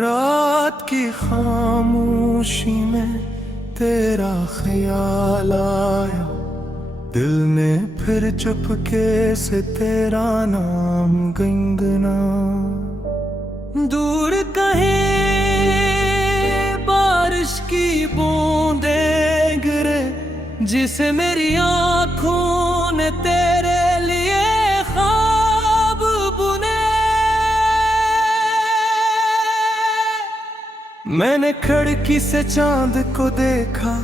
रात की खामोशी में तेरा ख्याल आया, दिल ने फिर चुपके से तेरा नाम गुनगुना। दूर कहीं बारिश की बूंदें गिरे, जिसे मेरी आँखों ने तेरे लिए ख्वाब बुने। मैंने खिड़की से चांद को देखा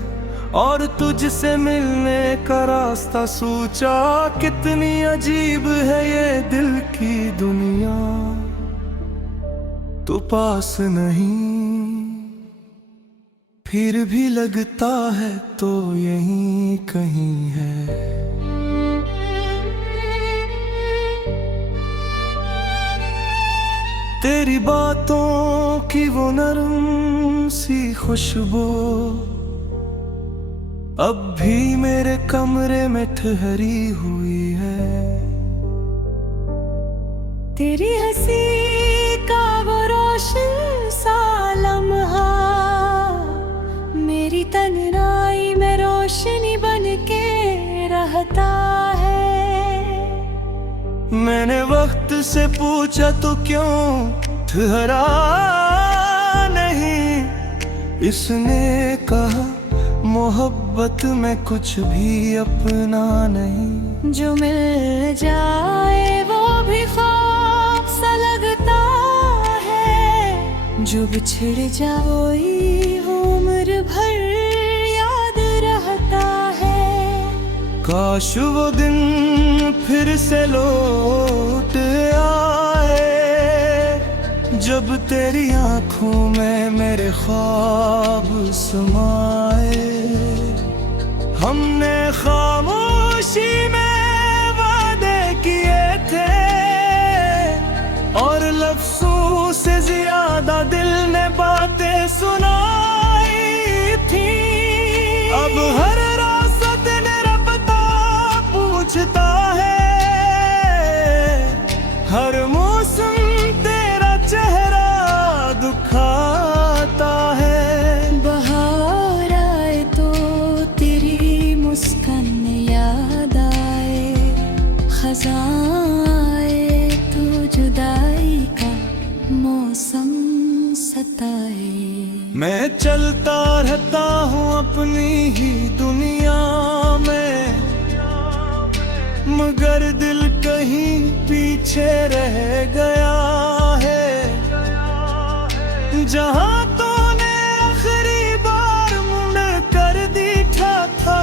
और तुझसे मिलने का रास्ता सोचा। कितनी अजीब है ये दिल की दुनिया, तू पास नहीं फिर भी लगता है तो यहीं कहीं है। तेरी बातों की वो नरम सी खुशबू अब भी मेरे कमरे में ठहरी हुई है। तेरी हंसी का वो रोशन सा लम्हा मेरी तन्हाई में रोशनी बन के रहता है। मैंने वक्त से पूछा तो क्यों ठहरा नहीं, इसने कहा मोहब्बत में कुछ भी अपना नहीं। जो मिल जाए वो भी ख्वाब सा लगता है, जो बिछड़ जाओ उम्र भर याद रहता है। काश वो दिन फिर से लौट आए, जब तेरी आंखों में मेरे ख्वाब समाए। हमने खामोशी में वादे किए थे और लफ्जों से ज्यादा दिल ने बातें सुनाई थी। अब हर रास्ता मेरा पता पूछता है, हर मौसम तेरा चेहरा दुखाता है। बाहर आए तो तेरी मुस्कान याद आए, खजाए तो जुदाई का मौसम सताए। मैं चलता रहता हूँ अपनी ही दुनिया में, मगर दिल कहीं पीछे रह गया है। जहाँ तूने आखिरी बार मुड़ कर देखा था,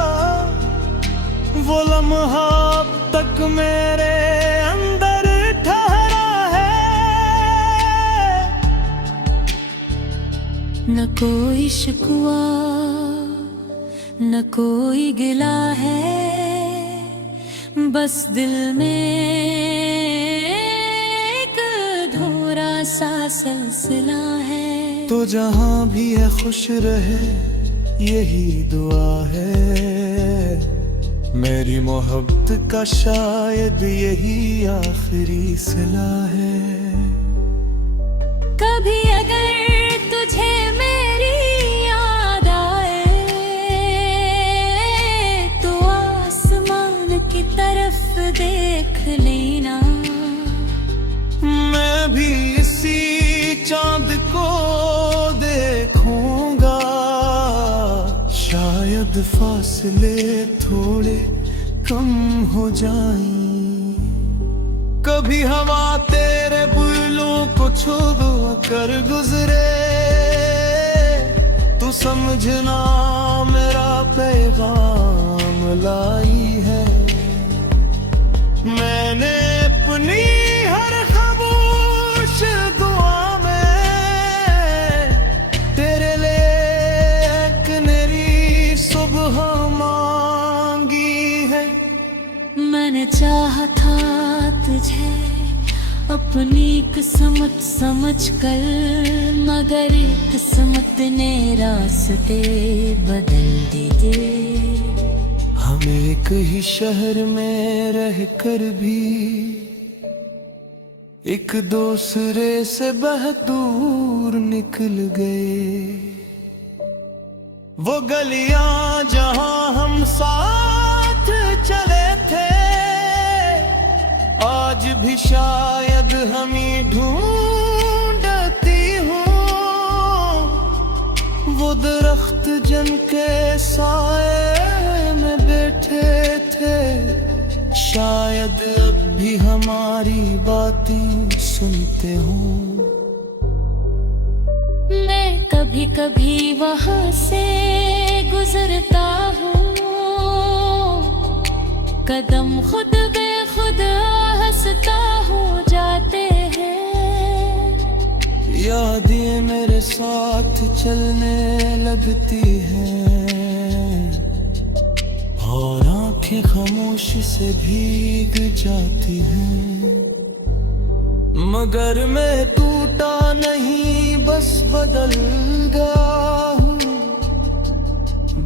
वो लम्हा अब तक मेरे अंदर ठहरा है। न कोई शिकवा न कोई गिला है, बस दिल में एक अधूरा सा सिलसिला है। तो जहाँ भी है खुश रहे यही दुआ है, मेरी मोहब्बत का शायद यही आखिरी सिला है। कभी अगर तुझे मेरी याद आए तो आसमान की तरफ देख लेना। मैं भी इसी चांद को देखूंगा, शायद फासले थोड़े कम हो जाएं। कभी हवा तेरे बुलों को छू कर गुजरे तो समझना मेरा पैगाम लाई है। मैंने अपनी हर खामोश दुआ में तेरे लिए एक नई सुबह मांगी है। मैंने चाहा था तुझे अपनी किस्मत समझ कर, मगर किस्मत ने रास्ते बदल दिए। हम एक ही शहर में रह कर भी एक दूसरे से बहुत दूर निकल गए। वो गलियां जहां हम साथ चले थे, आज भी शायद हम ही ढूंढती हूँ। वो दरख्त जिनके साए में बैठे थे, शायद अब भी हमारी बातें सुनते हो। मैं कभी कभी वहाँ से गुजरता हूँ, कदम खुद बेखुद हंसता हो जाते हैं। यादें मेरे साथ चलने लगती हैं और आंखें खामोशी से भीग जाती हैं। मगर मैं टूटा नहीं, बस बदल गया हूँ।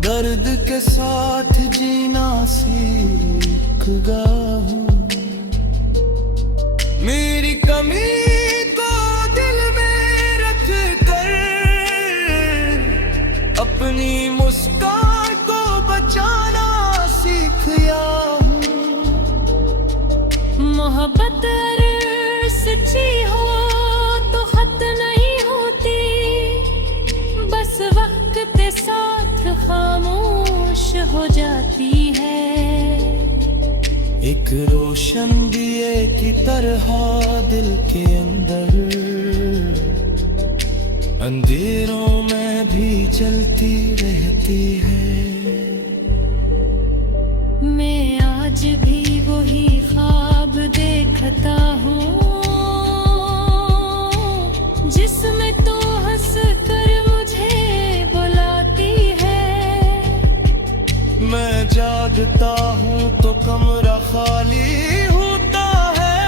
दर्द के साथ जीना सीख गया हूँ। मेरी कमी को दिल में रख कर अपनी मुस्कान को बचाना सीख गया हूँ। मोहब्बत सच्ची हो तो खत नहीं होती, बस वक्त के साथ खामोश हो जाती है। एक रोशन दिए की तरह दिल के अंदर अंधेरों में भी जलती रहती है। मैं आज भी वही ख्वाब देखता हूँ, जिसमें तू हंस कर मुझे बुलाती है। मैं जागता हूँ तो कमरा खाली होता है,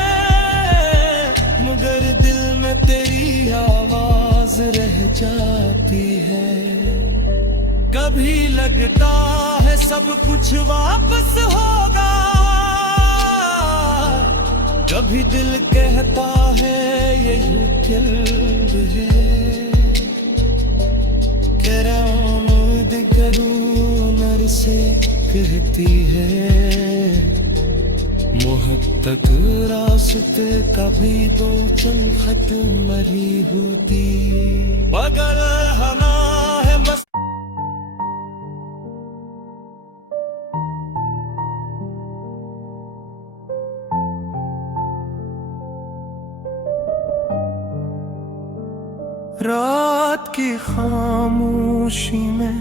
मगर दिल में तेरी आवाज रह जाती है। कभी लगता है सब कुछ वापस होगा, कभी दिल कहता है यही जल्द है। तेरा उम्मीद करूं नर से कहती है, मोहब्बत रास्ते कभी दो चंद खत मरी होती। मगर हना है बस रात की खामोशी में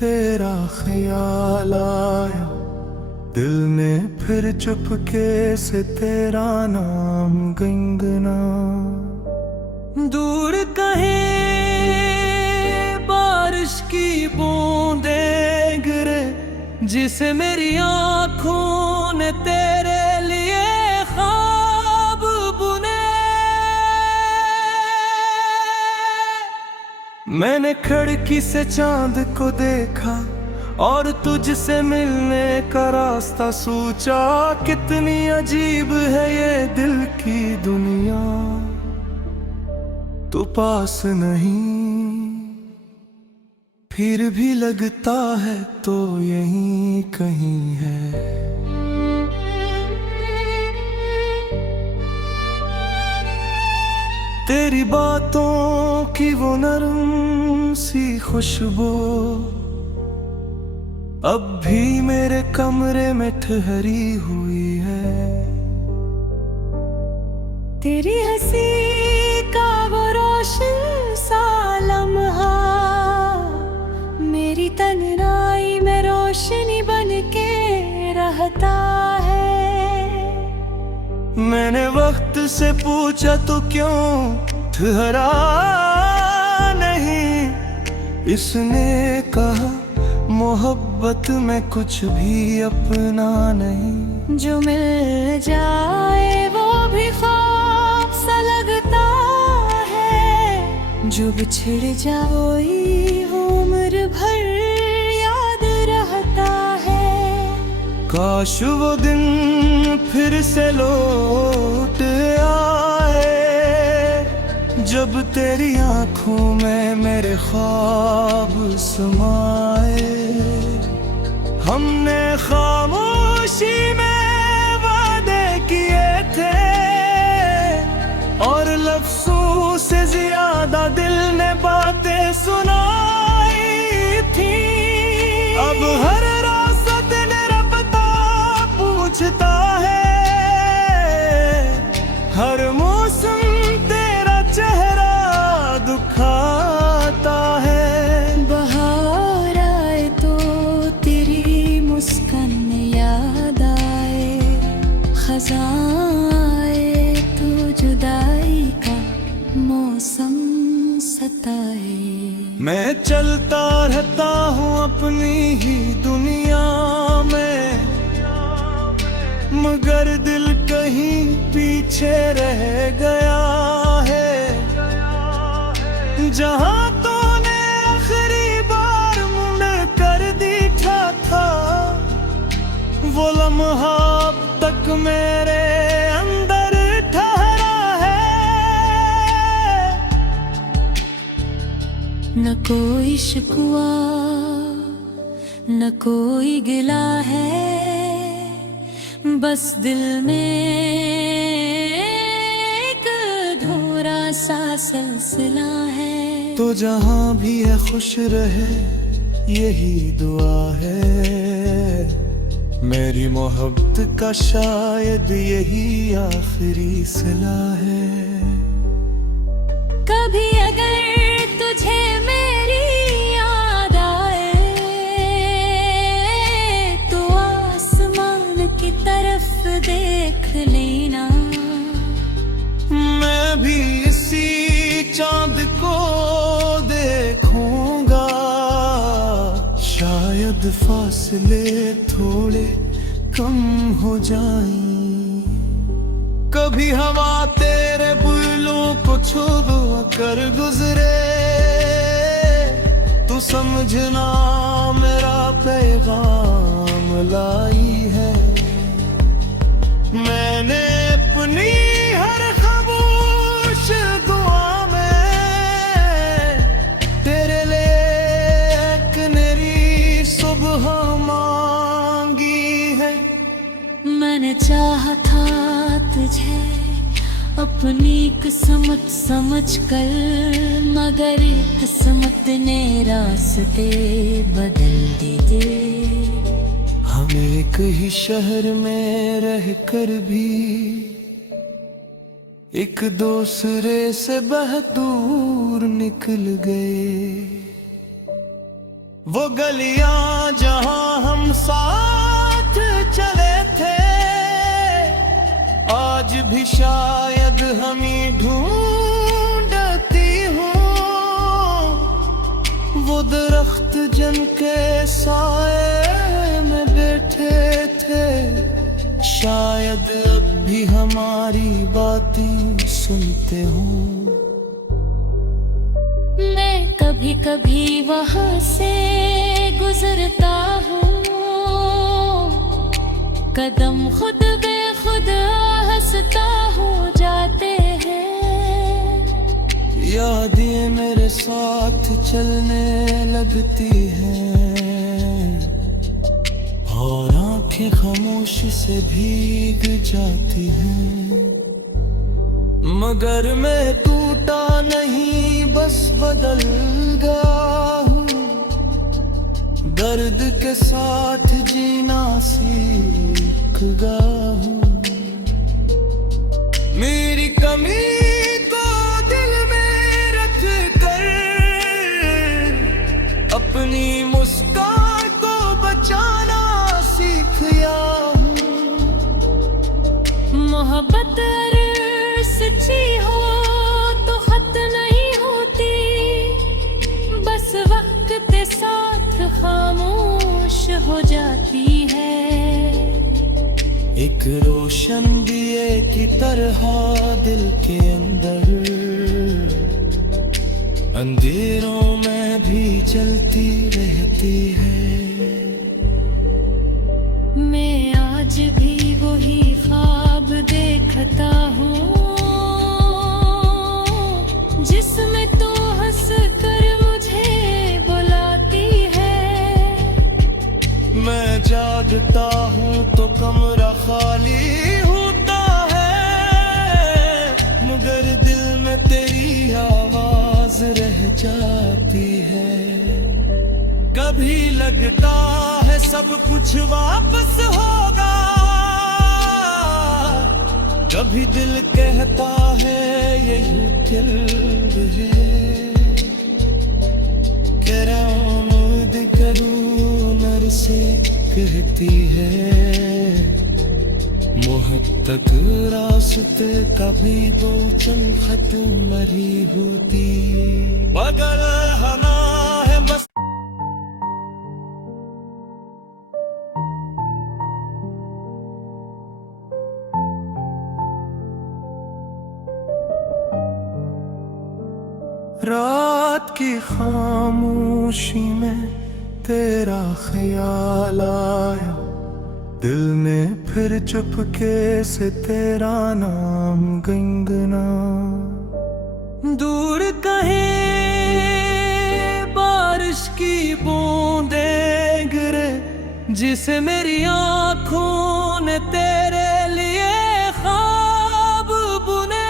तेरा ख्याल आया, दिल ने फिर चुपके से तेरा नाम गुनगुना। दूर कहीं बारिश की बूंदें गिरे, जिसे मेरी आँखों ने तेरे लिए ख्वाब बुने। मैंने खिड़की से चांद को देखा और तुझसे मिलने का रास्ता सोचा। कितनी अजीब है ये दिल की दुनिया, तू पास नहीं फिर भी लगता है तो यहीं कहीं है। तेरी बातों की वो नरम सी खुशबू अब भी मेरे कमरे में ठहरी हुई है। तेरी हंसी का वो रोशन सा लम्हा मेरी तन्हाई में रोशनी बन के रहता है। मैंने वक्त से पूछा तो क्यों ठहरा नहीं, इसने कहा मोहब्बत में कुछ भी अपना नहीं। जो मिल जाए वो भी ख्वाब सा लगता है, जो बिछड़ जाओ उम्र भर याद रहता है। काश वो दिन फिर से लौट आए, जब तेरी आंखों में मेरे ख्वाब समाए, हमने खामोशी में वादे किए थे और लफ्जों से ज्यादा दिल ने बातें सुनाई थी। अब हर रास्ता दिन रब्ता पूछता है, हर मौसम तेरा चेहरा दुखाता है। बहार आए तो तेरी मुस्कान याद आए, खज़ां आए तो जुदाई का मौसम सताए। मैं चलता रहता हूँ अपनी ही दुनिया में, मगर दिल कहीं पीछे रह गया है। जहाँ तूने आखिरी बार मुड़ कर देखा था, वो लम्हा अब तक मेरे अंदर ठहरा है। न कोई शिकवा न कोई गिला है, बस दिल में एक अधूरा सा सिलसिला है। तो जहाँ भी है खुश रहे यही दुआ है, मेरी मोहब्बत का शायद यही आखिरी सिला है। कभी अगर तुझे मेरी याद आए तो आसमान की तरफ देख लेना। मैं भी इसी चांद को देखूंगा, शायद फासले थोड़े कम हो जाएं। कभी हवा तेरे बुलों को छू कर गुजरे, तू समझना मेरा पैगाम लाई है। मैंने अपनी हर खामोश दुआ में तेरे लिए एक नई सुबह मांगी है। मैंने चाहा था तुझे अपनी किस्मत समझ कर, मगर किस्मत ने रास्ते बदल दिए। हम एक ही शहर में रह कर भी एक दूसरे से बहुत दूर निकल गए। वो गलियां जहां हम साथ चले थे, आज भी शायद हम ही ढूंढती हूँ। वो दरख्त जिनके साए में बैठे थे, शायद अब भी हमारी बातें सुनते हो। मैं कभी कभी वहाँ से गुजरता हूँ, कदम खुद बेखुद हंसता हो जाते हैं। यादें मेरे साथ चलने लगती हैं और आंखें खामोशी से भीग जाती हैं। मगर मैं टूटा नहीं, बस बदल गया हूँ। दर्द के साथ जीना सीख गया हूँ। मेरी कमी को दिल में रख कर अपनी मुस्कान को बचाना सीख गया हूँ। मोहब्बत सच्ची हो तो खत नहीं होती, बस वक्त के साथ खामोश हो जाती है। एक रोशन दिए की तरह दिल के अंदर अंधेरों में भी जलती रहती है। मैं आज भी वही ख्वाब देखता हूँ लगता हूँ तो कमरा खाली होता है, मगर दिल में तेरी आवाज रह जाती है। कभी लगता है सब कुछ वापस होगा, कभी दिल कहता है यही दिल है। तेरा उम्मीद करूं नर से कहती है, मोहब्बत रास्ते कभी बोचन खत मरी होती, बगल हना है बस। रात की खामोशी में तेरा ख्याल आया, दिल ने फिर चुपके से तेरा नाम गुनगुना। दूर कहीं बारिश की बूंदें गिरे, जिसे मेरी आंखों ने तेरे लिए ख्वाब बुने।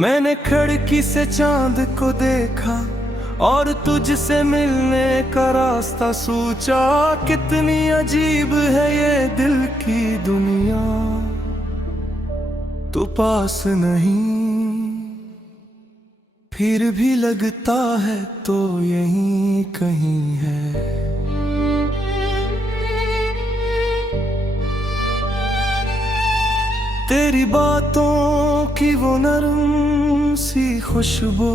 मैंने खिड़की से चांद को देखा और तुझसे मिलने का रास्ता सोचा, कितनी अजीब है ये दिल की दुनिया। तू पास नहीं फिर भी लगता है तो यहीं कहीं है। तेरी बातों की वो नरम सी खुशबू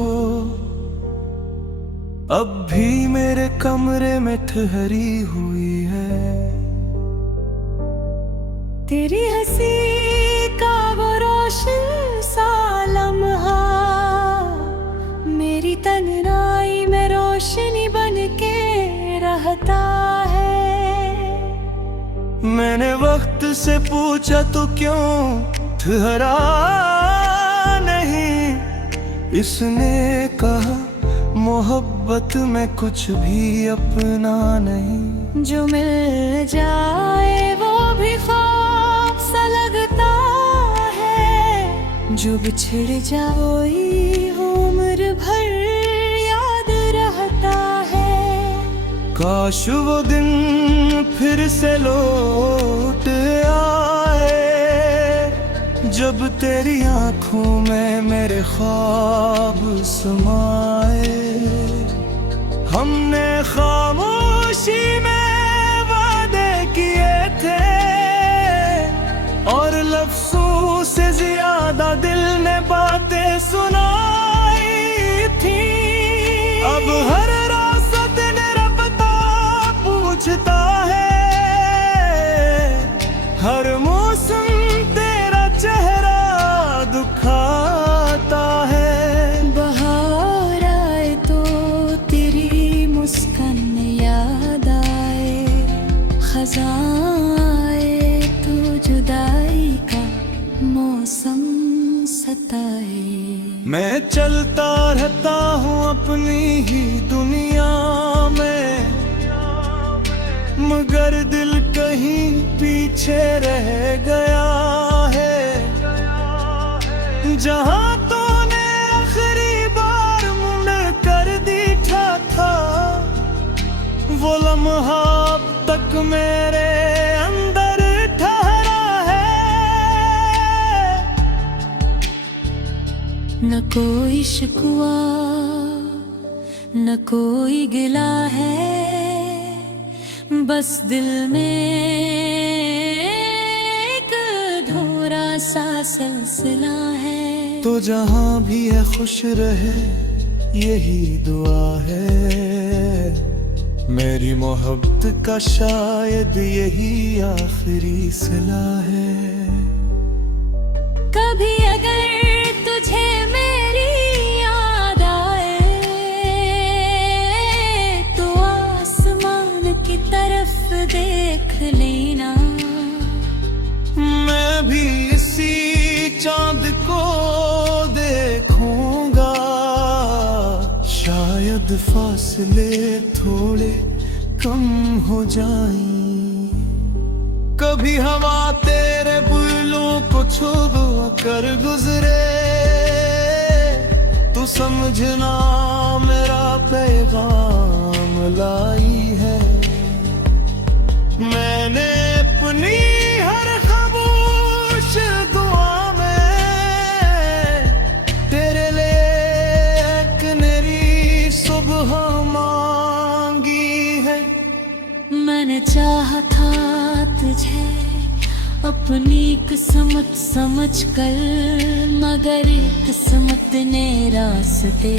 अब भी मेरे कमरे में ठहरी हुई है। तेरी हंसी का वो रोशन सा लम्हा मेरी तन्हाई में रोशनी बन के रहता है। मैंने वक्त से पूछा तो क्यों ठहरा नहीं, इसने कहा मोहब्बत में कुछ भी अपना नहीं। जो मिल जाए वो भी ख्वाब सा लगता है, जो बिछड़ जाए उम्र भर याद रहता है। काश वो दिन फिर से लौट आए, जब तेरी आंखों में मेरे ख्वाब समाए। हमने खामोशी में वादे किए थे और लफ्जों से ज्यादा दिल ने बातें सुनाई थी। अब हर रास्ता तेरा पता पूछता है, हर मौसम तेरा चेहरा दुखाता है। बाहर आए तो तेरी मुस्कान याद आए, खजाए तो जुदाई का मौसम सताए। मैं चलता रहता हूँ अपनी ही दुनिया में, मगर दिल कहीं पीछे रह गया है। जहाँ तूने आखिरी बार मुड़ कर देखा था, वो लम्हा अब तक मेरे अंदर ठहरा है। न कोई शिकवा न कोई गिला है, बस दिल में एक अधूरा सा सिलसिला है। तो जहाँ भी है खुश रहे यही दुआ है, मेरी मोहब्बत का शायद यही आखिरी सिला है। कभी अगर तुझे मेरी याद आए तो आसमान की तरफ देख लेना। मैं भी इसी चांद को देखूंगा, शायद शायद फासले थोड़े कम हो जाएं। कभी हवा तेरे बुलों को छू कर गुजरे तू समझना मेरा पैगाम लाई है। मैंने अपनी हर खामोश दुआ में तेरे लिए एक नई सुबह मांगी है। मैंने चाहा था तुझे अपनी किस्मत समझ कर, मगर किस्मत ने रास्ते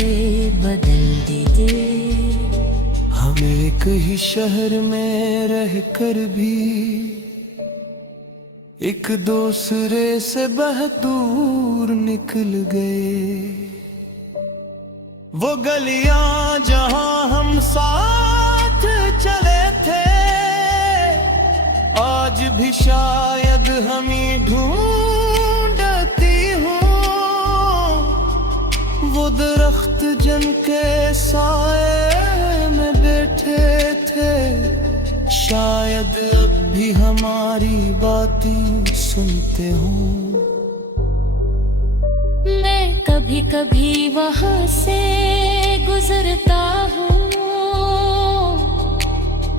बदल दिए। हम एक ही शहर में रह कर भी एक दूसरे से बहुत दूर निकल गए। वो गलियां जहां हम साथ चले थे आज भी शायद हम ही ढूंढती हूँ। वो दरख्त जिनके साए में बैठे थे शायद अब भी हमारी बातें सुनते हो। मैं कभी कभी वहां से गुजरता हूँ,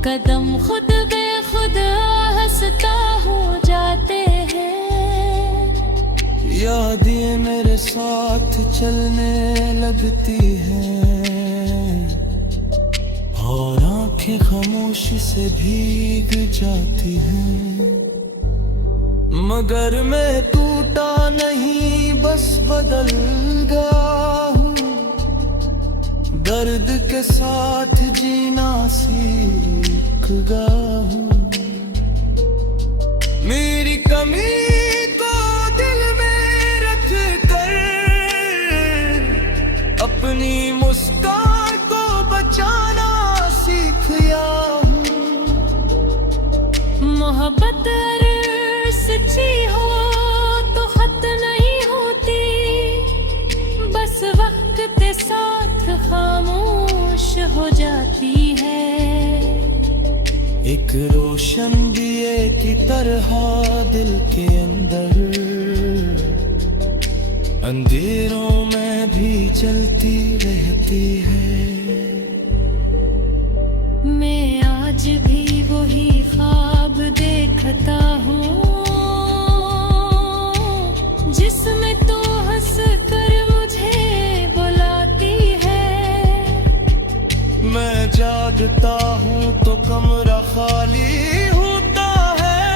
कदम खुद बेखुद हंसता हो जाते हैं। यादें मेरे साथ चलने लगती हैं और आंखें खामोशी से भीग जाती हैं। मगर मैं टूटा नहीं बस बदल गया हूँ। दर्द के साथ जीना सीख गया हूँ। मेरी कमी को दिल में रख कर अपनी मुस्कान को बचाना सीख गया हूँ। मोहब्बत अगर सच्ची हो तो खत नहीं होती, बस वक्त के साथ खामोश हो जाती है। एक रोशन दिए की तरह दिल के अंदर अंधेरों में भी जलती रहती है। मैं आज भी वही ख्वाब देखता हूँ जिसमें तू हंस कर मुझे बुलाती है। मैं जागता हूँ तो कमरा खाली होता है,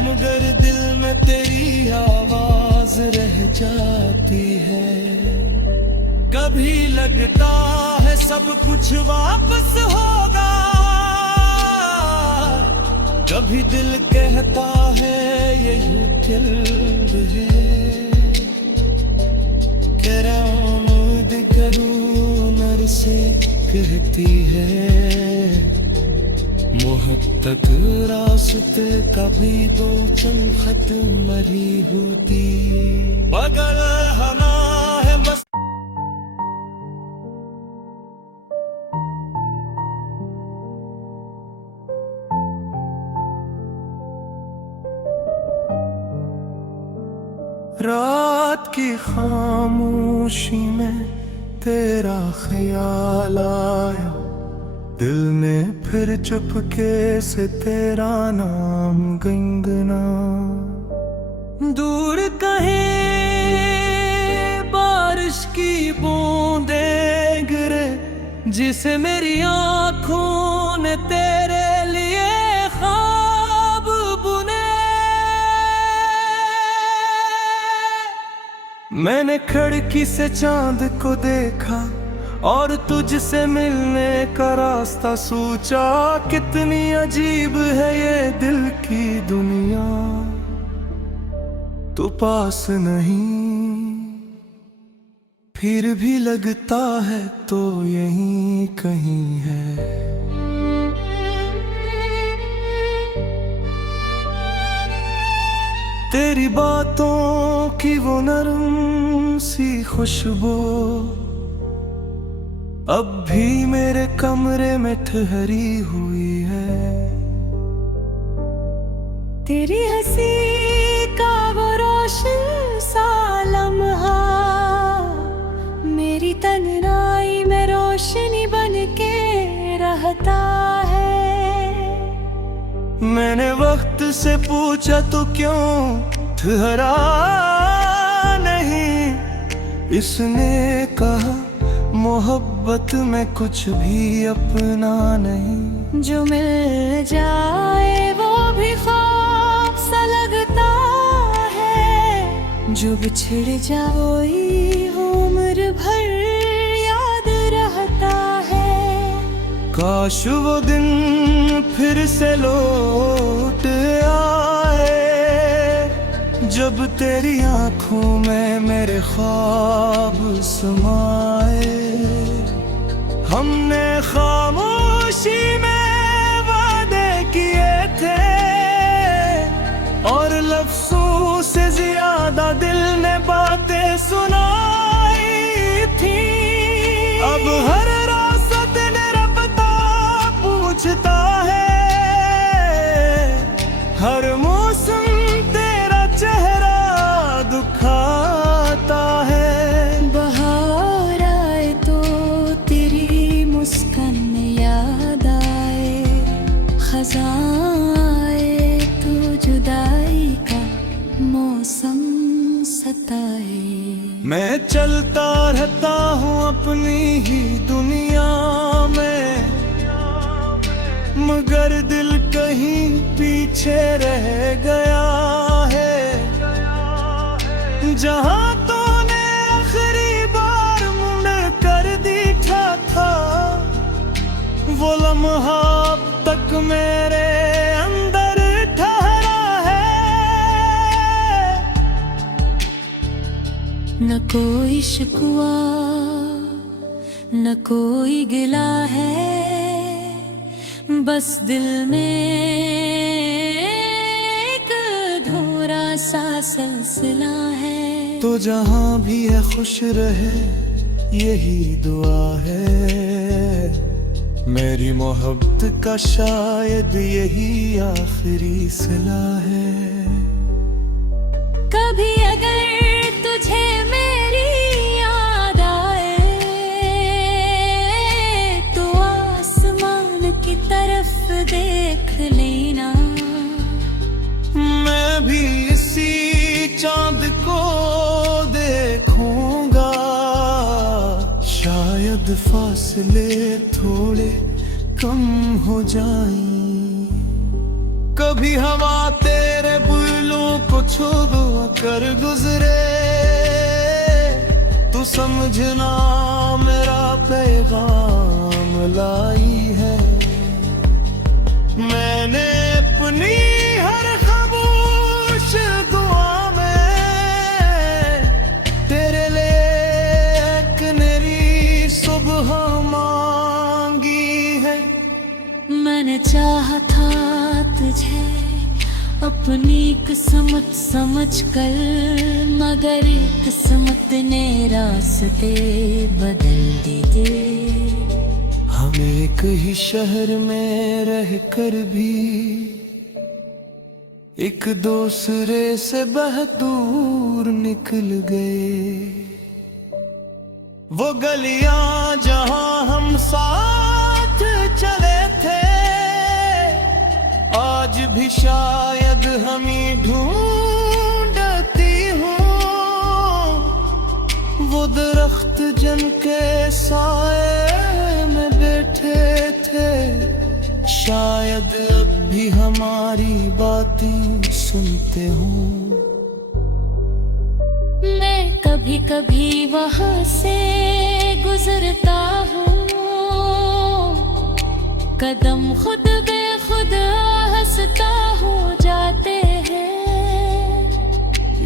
मगर दिल में तेरी आवाज रह जाती है। कभी लगता है सब कुछ वापस होगा, कभी दिल कहता है यही दिल है। तेरा उम्मीद करूं नर से कहती है मोहब्बत रास्ते कभी दो चल खत मरी होती बगल हना है बस। रात की खामोशी में तेरा ख्याल आया, दिल ने फिर चुपके से तेरा नाम गुनगुना। दूर कहीं बारिश की बूंदें गिरे जिसे मेरी आँखों ने तेरे लिए ख्वाब बुने। मैंने खिड़की से चांद को देखा और तुझसे मिलने का रास्ता सोचा। कितनी अजीब है ये दिल की दुनिया, तू पास नहीं फिर भी लगता है तो यहीं कहीं है। तेरी बातों की वो नरम सी खुशबू अब भी मेरे कमरे में ठहरी हुई है। तेरी हंसी का वो रोशन सा लम्हा मेरी तन्हाई में रोशनी बन के रहता है। मैंने वक्त से पूछा तो क्यों ठहरा नहीं, इसने कहा मोहब्बत में कुछ भी अपना नहीं। जो मिल जाए वो भी ख्वाब सा लगता है, जो बिछड़ जाओ उम्र भर याद रहता है। काश वो दिन फिर से लौट आए, जब तेरी आंखों में मेरे ख्वाब समाए। हमने खामोशी में वादे किए थे, और लफ्जों से ज्यादा दिल ने बातें सुनाई थी। अब हर रास्ता मेरा पता पूछता है, हर मौसम तेरा चेहरा दुखाता है। बाहर आए तो तेरी मुस्कान याद आए, खजाए तो जुदाई का मौसम सताए। मैं चलता रहता हूँ अपनी ही दुनिया में, मगर दिल कहीं पीछे रह गया है। जहाँ तूने आखिरी बार मुड़ कर देखा था, वो लम्हा अब तक मेरे अंदर ठहरा है। न कोई शिकवा न कोई गिला है, बस दिल में एक अधूरा सा सिलसिला है। तो जहाँ भी है खुश रहे यही दुआ है, मेरी मोहब्बत का शायद यही आखिरी सिला है। कभी अगर तुझे मेरी याद आए, तो आसमान की तरफ देख लेना। मैं भी इसी चांद को देखूंगा, शायद फासले थोड़े कम हो जाएं। कभी हवा तेरे बुलों को छू कर गुजरे, तू समझना मेरा पैगाम लाई है। मैंने अपनी हर खामोश दुआ में तेरे लिए एक नई सुबह मांगी है। मैंने चाहा था तुझे अपनी किस्मत समझ कर, मगर किस्मत ने रास्ते बदल दिए। हम एक ही शहर में रह कर भी एक दूसरे से बहुत दूर निकल गए। वो गलियां जहां हम साथ चले थे, आज भी शायद हम ही ढूंढती हूँ। वो दरख्त जिनके साए में बैठे थे, शायद अब भी हमारी बातें सुनते हो। मैं कभी कभी वहाँ से गुजरता हूँ, कदम खुद बेखुद हंसता हो जाते हैं।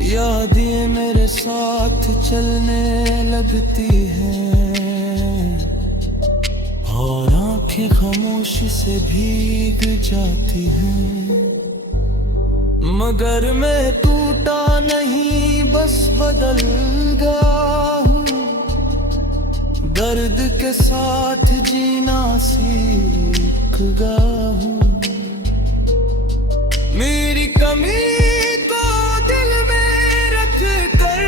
यादें मेरे साथ चलने लगती हैं, और आंखें खामोशी से भीग जाती हैं। मगर मैं टूटा नहीं, बस बदल गया हूँ। दर्द के साथ जीना सीख गया हूँ। मेरी कमी को दिल में रख कर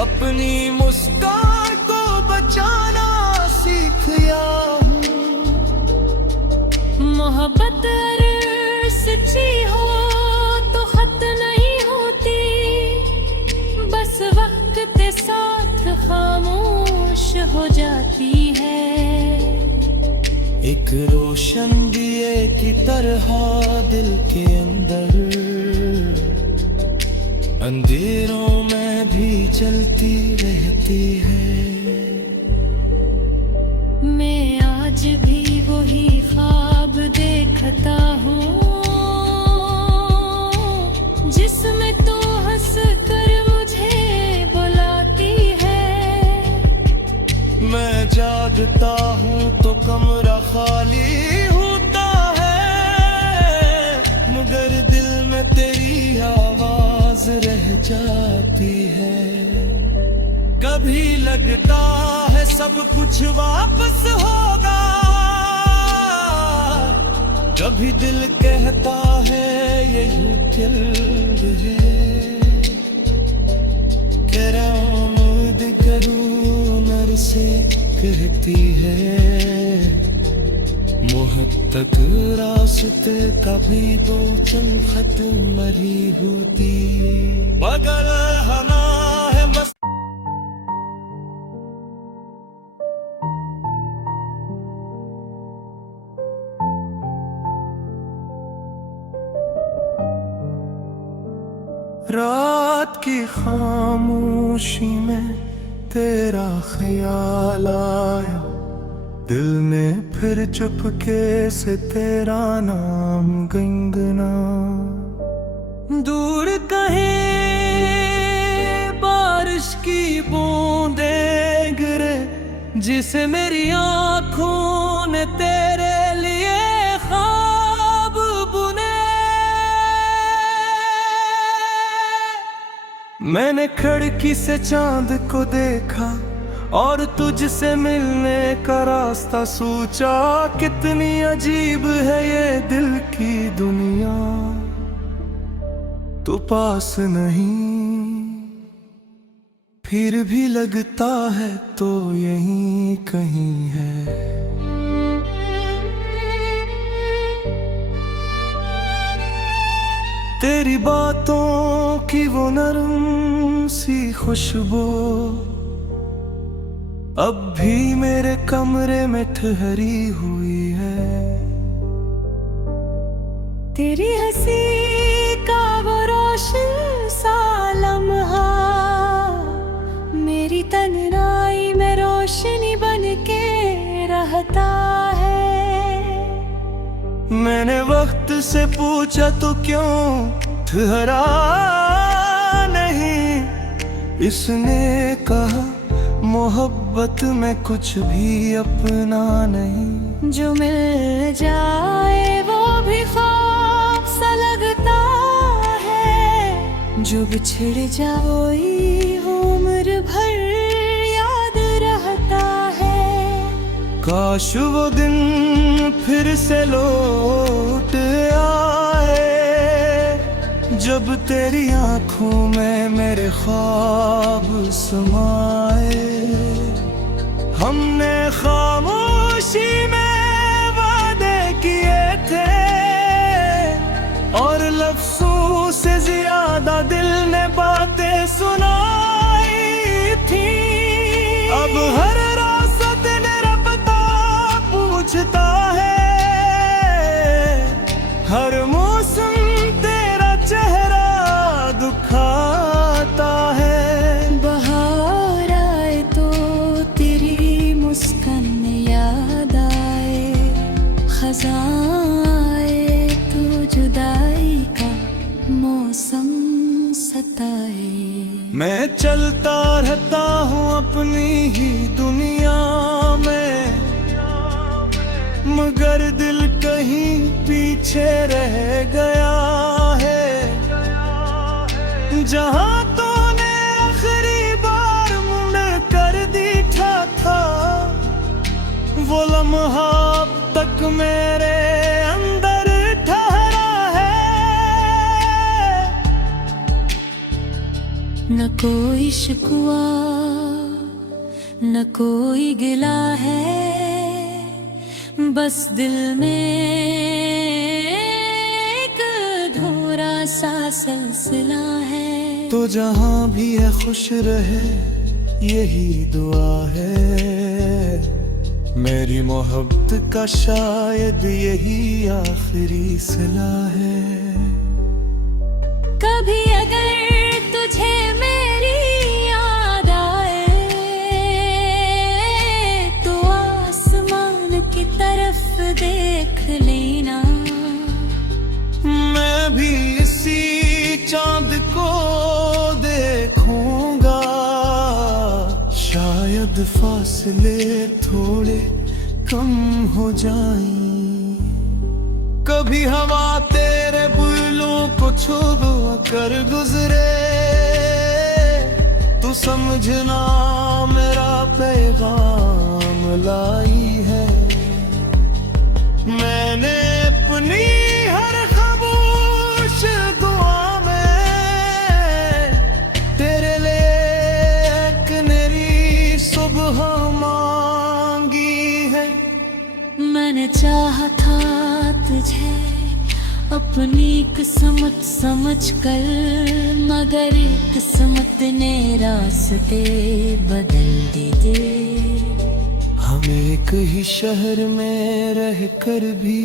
अपनी मुस्कान को बचाना सीख गया हूँ। मोहब्बत अगर सच्ची हो तो खत नहीं होती, बस वक्त के साथ खामोश हो जाती है। एक रोशन दिए की तरह दिल के अंदर अंधेरों में भी चलती रहती है। मैं आज भी वही ख्वाब देखता हूँ जिसमें तू हंस कर मुझे बुलाती है। मैं जागता हूँ तो कमरा खाली होता है, मगर दिल में तेरी आवाज रह जाती है। कभी लगता है सब कुछ वापस होगा, कभी दिल कहता है यही चल रहे। तेरा उम्मीद करूं नर से कहती है, मोहब्बत रास्ते कभी दो चंद खत मरी होती, बगल हना है बस। रात की खामोशी में तेरा ख्याल आया, दिल ने फिर चुपके से तेरा नाम गुनगुना। दूर कहीं बारिश की बूंदें गिरे, जिसे मेरी आँखों ने तेरे लिए ख्वाब बुने। मैंने खिड़की से चांद को देखा और तुझसे मिलने का रास्ता सोचा, कितनी अजीब है ये दिल की दुनिया। तू पास नहीं फिर भी लगता है तो यहीं कहीं है। तेरी बातों की वो नरम सी खुशबू अब भी मेरे कमरे में ठहरी हुई है। तेरी हंसी का वो रोशन सा लम्हा मेरी तन्हाई में रोशनी बन के रहता है। मैंने वक्त से पूछा तो क्यों ठहरा नहीं, इसने कहा मोहब्बत में कुछ भी अपना नहीं। जो मिल जाए वो भी ख्वाब सा लगता है, जो बिछड़ जाओ उम्र भर याद रहता है। काश वो दिन फिर से लौट आए, जब तेरी आंखों में मेरे ख्वाब समाए। हमने खामोशी में वादे किए थे और लफ्जों से ज्यादा दिल ने बातें सुनाई थी। अब हर रास्ता मेरा पता पूछता है, हर मौसम तेरा चेहरा दुखाता है। बाहर आए तो तेरी मुस्कान में याद आए, खज़ां आए तो जुदाई का मौसम सताए। मैं चलता रहता हूँ अपनी ही दुनिया में, मगर दिल कहीं पीछे रह गया है। जहाँ तूने आखिरी बार मुड़ कर वो लम्हा अब तक मेरे अंदर ठहरा है। न कोई शिकवा न कोई गिला है, बस दिल में एक अधूरा सा सिलसिला है। तो जहां भी है खुश रहे यही दुआ है, मेरी मोहब्बत का शायद यही आखिरी सिला है। कभी अगर तुझे मेरी याद आए तो आसमान की तरफ देख लेना। मैं भी इसी चांद को देखूंगा, शायद फासले थोड़े कम हो जाएं। कभी हवा तेरे बुलों को छू कर गुजरे तू समझना मेरा पैगाम लाई है। मैंने अपनी हर खामोश दुआ में तेरे लिए एक नई सुबह मांगी है। मैंने चाहा था तुझे अपनी किस्मत समझ कर, मगर किस्मत ने रास्ते बदल दिए। हम एक ही शहर में रहकर भी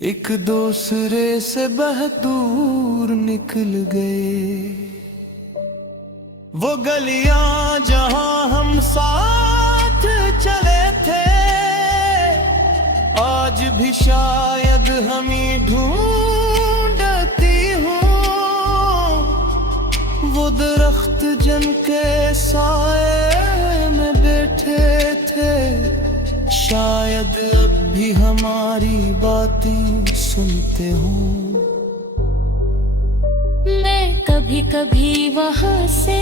एक दूसरे से बहुत दूर निकल गए। वो गलियां जहां हम साथ चले थे आज भी शायद हम ही ढूंढती हूँ। वो दरख्त जिनके साए में बैठे थे शायद अब भी हमारी बातें सुनते हो। मैं कभी कभी वहां से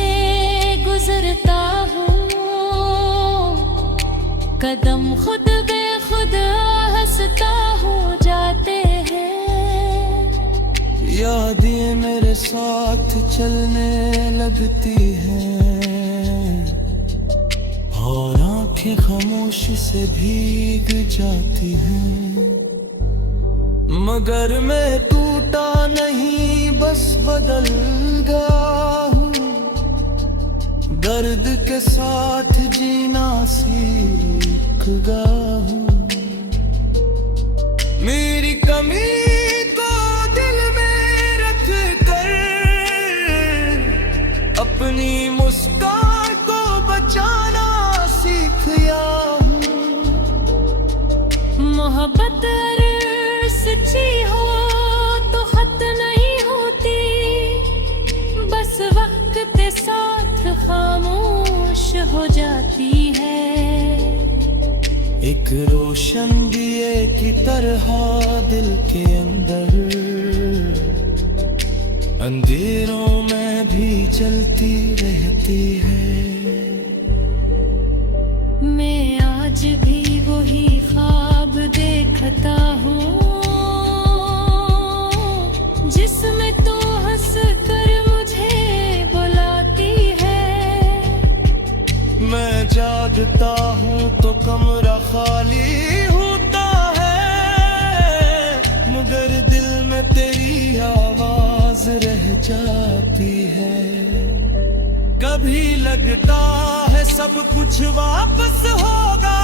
गुजरता हूँ, कदम खुद बेखुद हंसता हो जाते हैं। यादें मेरे साथ चलने लगती हैं और आंखें खामोशी से भीग जाती हैं। मगर मैं टूटा नहीं बस बदल गया हूँ, दर्द के साथ जीना सीख गया हूँ। मेरी कमी को दिल में रख कर अपनी मुस्कान को बचाना सीख गया हूँ। मोहब्बत सच्ची हो तो खत नहीं होती, बस वक्त के साथ खामोश हो जाती है। एक रोशन दिए की तरह दिल के अंदर अंधेरों में भी जलती रहती है। मैं आज भी वही ख्वाब देखता हूँ जिसमें तू हंस कर मुझे बुलाती है। मैं जागता हूँ तो कमरा खाली होता है, मगर दिल में तेरी आवाज रह जाती है। कभी लगता है सब कुछ वापस होगा,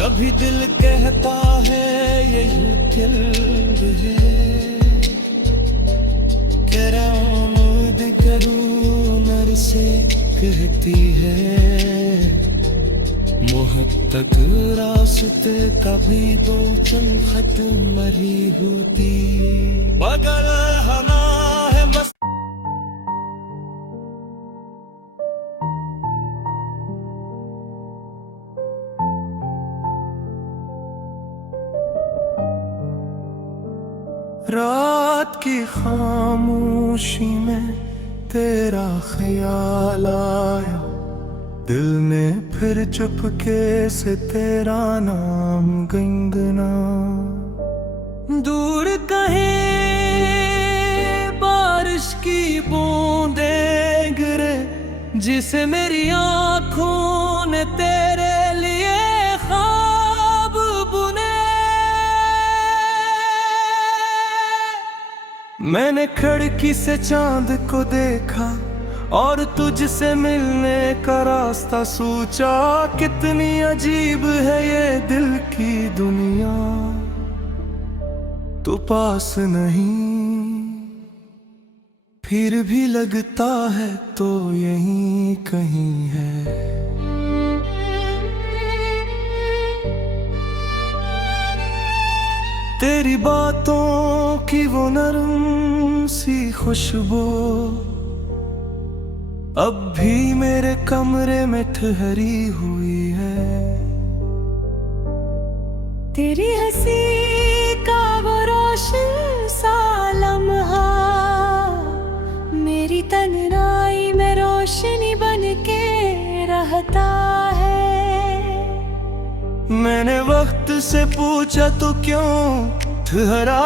कभी दिल कहता है यही दिल है। तेरा उम्मीद करूं नर से कहती है, मोहब्बत रास्ते कभी दो चंद खत मरी होती। बगल हना है बस रात की खामोशी में तेरा ख्याल आया, दिल ने फिर चुपके से तेरा नाम गुनगुना। दूर कहीं बारिश की बूंदें गिरे, जिसे मेरी आंखों ने तेरे लिए ख्वाब बुने। मैंने खिड़की से चांद को देखा और तुझसे मिलने का रास्ता सोचा। कितनी अजीब है ये दिल की दुनिया, तू पास नहीं फिर भी लगता है तो यहीं कहीं है। तेरी बातों की वो नरम सी खुशबू अब भी मेरे कमरे में ठहरी हुई है। तेरी हंसी का वो रोशन सा लम्हा मेरी तन्हाई में रोशनी बन के रहता है। मैंने वक्त से पूछा तो क्यों ठहरा